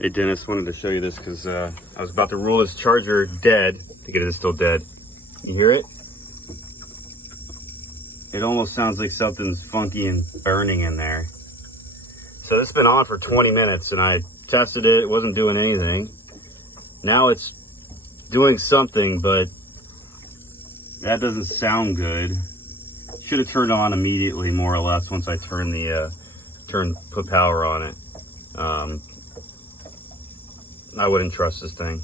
Hey Dennis, wanted to show you this because I was about to rule this charger dead. I think it is still dead. You hear it? It almost sounds like something's funky and burning in there. So this has been on for 20 minutes and I tested it. It wasn't doing anything. Now it's doing something, but that doesn't sound good. Should have turned on immediately, more or less, once I turned put power on it. I wouldn't trust this thing.